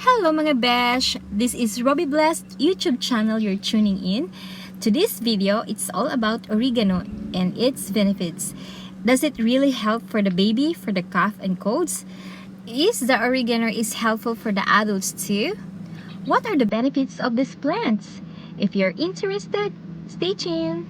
Hello mga besh! This is Robbie Blessed YouTube channel you're tuning in. To this video, it's all about oregano and its benefits. Does it really help for the baby, for the cough and colds? Is the oregano is helpful for the adults too? What are the benefits of these plants? If you're interested, stay tuned!